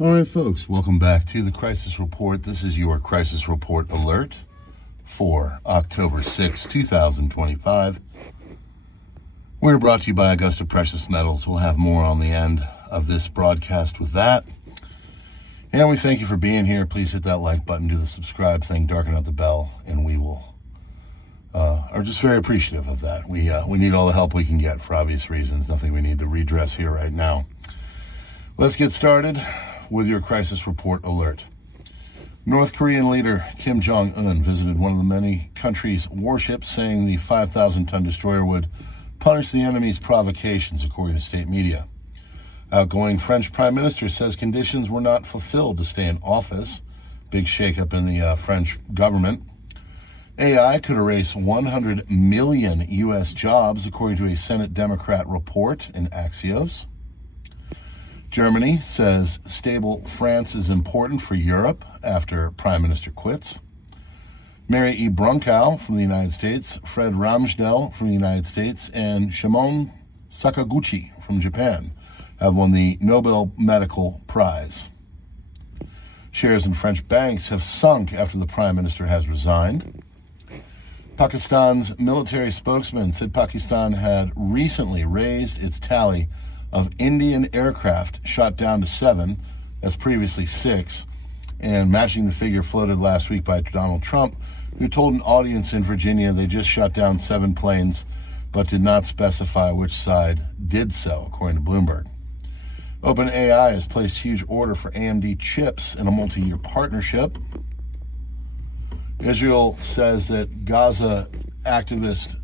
All right, folks, welcome back to the Crisis Report. This is your Crisis Report alert for October 6, 2025. We're brought to you by Augusta Precious Metals. We'll have more on the end of this broadcast with that. And we thank you for being here. Please hit that like button, do the subscribe thing, darken out the bell, and we will are just very appreciative of that. We need all the help we can get for obvious reasons. Nothing we need to redress here right now. Let's get started with your Crisis Report alert. North Korean leader Kim Jong-un visited one of the many countries' warships, saying the 5,000-ton destroyer would punish the enemy's provocations, according to state media. Outgoing French Prime Minister says conditions were not fulfilled to stay in office. Big shakeup in the French government. AI could erase 100 million U.S. jobs, according to a Senate Democrat report in Axios. Germany says stable France is important for Europe after Prime Minister quits. Mary E. Brunkow from the United States, Fred Ramsdell from the United States, and Shimon Sakaguchi from Japan have won the Nobel Medical Prize. Shares in French banks have sunk after the Prime Minister has resigned. Pakistan's military spokesman said Pakistan had recently raised its tally of Indian aircraft shot down to 7, as previously 6, and matching the figure floated last week by Donald Trump, who told an audience in Virginia they just shot down 7 planes, but did not specify which side did so, according to Bloomberg. OpenAI has placed huge order for AMD chips in a multi-year partnership. Israel says that Gaza activist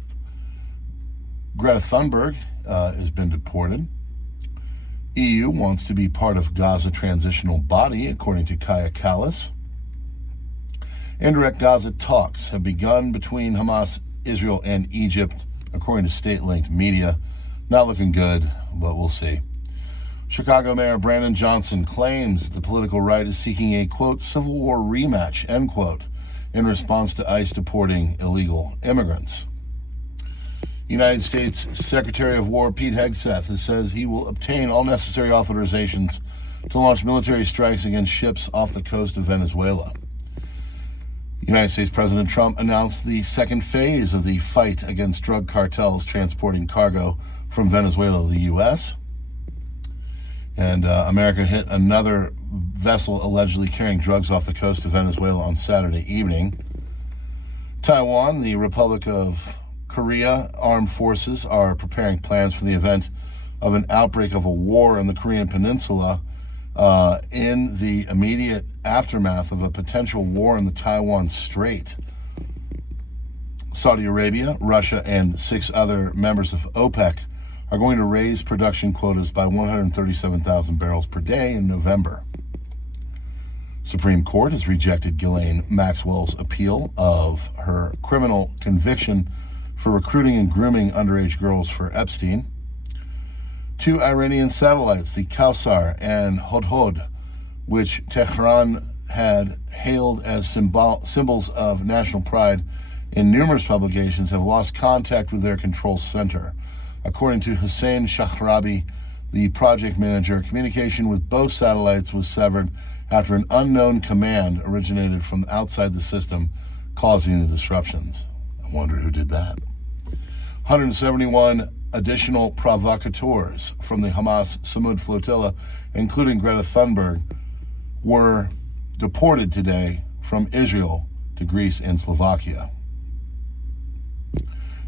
Greta Thunberg has been deported. EU wants to be part of Gaza transitional body, according to Kaya Kallas. Indirect Gaza talks have begun between Hamas, Israel, and Egypt, according to state-linked media. Not looking good, but we'll see. Chicago Mayor Brandon Johnson claims that the political right is seeking a, quote, civil war rematch, end quote, in response to ICE deporting illegal immigrants. United States Secretary of War Pete Hegseth says he will obtain all necessary authorizations to launch military strikes against ships off the coast of Venezuela. United States President Trump announced the second phase of the fight against drug cartels transporting cargo from Venezuela to the U.S. And America hit another vessel allegedly carrying drugs off the coast of Venezuela on Saturday evening. Taiwan, the Republic of Korea armed forces are preparing plans for the event of an outbreak of a war in the Korean Peninsula in the immediate aftermath of a potential war in the Taiwan Strait. Saudi Arabia, Russia, and 6 other members of OPEC are going to raise production quotas by 137,000 barrels per day in November. Supreme Court has rejected Ghislaine Maxwell's appeal of her criminal conviction for recruiting and grooming underage girls for Epstein. 2 Iranian satellites, the Kausar and Hodhod, which Tehran had hailed as symbols of national pride in numerous publications, have lost contact with their control center. According to Hussein Shahrabi, the project manager, communication with both satellites was severed after an unknown command originated from outside the system, causing the disruptions. I wonder who did that. 171 additional provocateurs from the Hamas Samud flotilla, including Greta Thunberg, were deported today from Israel to Greece and Slovakia.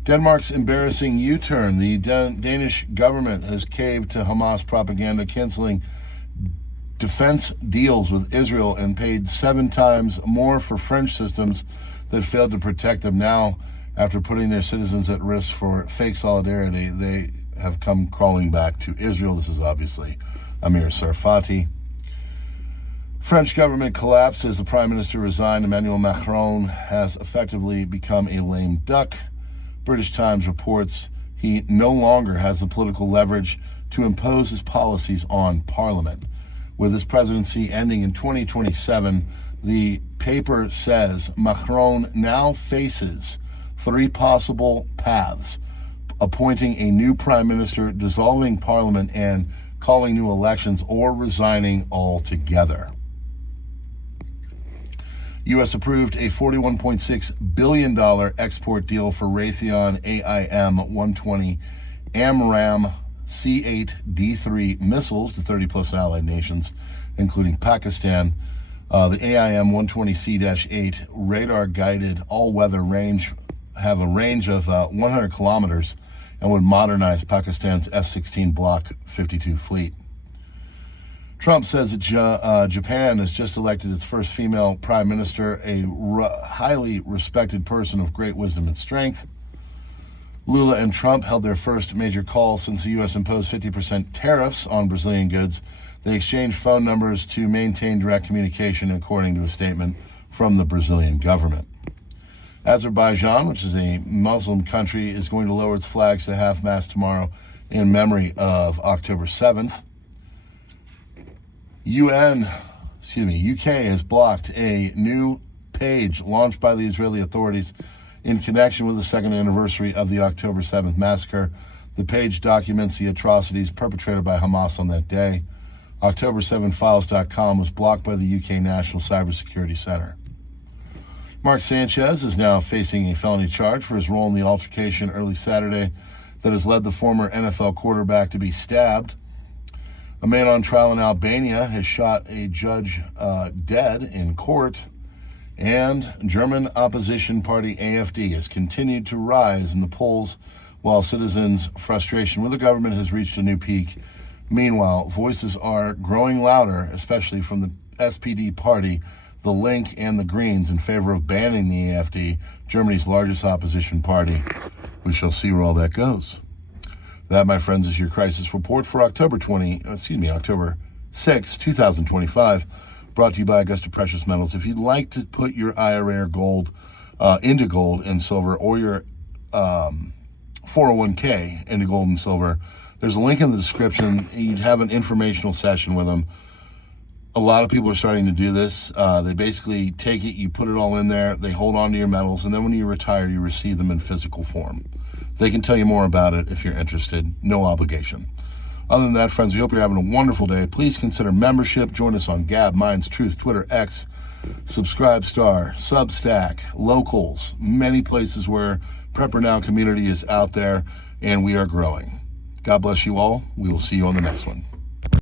Denmark's embarrassing U-turn. The Danish government has caved to Hamas propaganda, canceling defense deals with Israel and paid 7 times more for French systems that failed to protect them. Now, after putting their citizens at risk for fake solidarity, they have come crawling back to Israel. This is obviously Amir Sarfati. French government collapses. The Prime Minister resigned. Emmanuel Macron has effectively become a lame duck. British Times reports he no longer has the political leverage to impose his policies on Parliament. With his presidency ending in 2027, the paper says Macron now faces 3 possible paths: appointing a new prime minister, dissolving parliament, and calling new elections, or resigning altogether. U.S. approved a $41.6 billion export deal for Raytheon AIM-120 AMRAAM C-8D3 missiles to 30-plus allied nations, including Pakistan. The AIM-120C-8 radar-guided all-weather have a range of 100 kilometers and would modernize Pakistan's F-16 Block 52 fleet. Trump says that Japan has just elected its first female prime minister, a highly respected person of great wisdom and strength. Lula and Trump held their first major call since the U.S. imposed 50% tariffs on Brazilian goods. They exchanged phone numbers to maintain direct communication, according to a statement from the Brazilian government. Azerbaijan, which is a Muslim country, is going to lower its flags to half-mast tomorrow in memory of October 7th. UK has blocked a new page launched by the Israeli authorities in connection with the second anniversary of the October 7th massacre. The page documents the atrocities perpetrated by Hamas on that day. October7files.com was blocked by the UK National Cybersecurity Center. Mark Sanchez is now facing a felony charge for his role in the altercation early Saturday that has led the former NFL quarterback to be stabbed. A man on trial in Albania has shot a judge dead in court. And German opposition party AfD has continued to rise in the polls while citizens' frustration with the government has reached a new peak. Meanwhile, voices are growing louder, especially from the SPD party, the Link, and the Greens in favor of banning the AfD, Germany's largest opposition party. We shall see where all that goes. That, my friends, is your crisis report for October 6, 2025. Brought to you by Augusta Precious Metals. If you'd like to put your IRA gold into gold and silver, or your 401k into gold and silver, there's a link in the description. You'd have an informational session with them. A lot of people are starting to do this. They basically take it, you put it all in there, they hold on to your metals, and then when you retire, you receive them in physical form. They can tell you more about it if you're interested. No obligation. Other than that, friends, we hope you're having a wonderful day. Please consider membership. Join us on Gab, Minds, Truth, Twitter, X, Subscribestar, Substack, Locals, many places where PrepperNow community is out there, and we are growing. God bless you all. We will see you on the next one.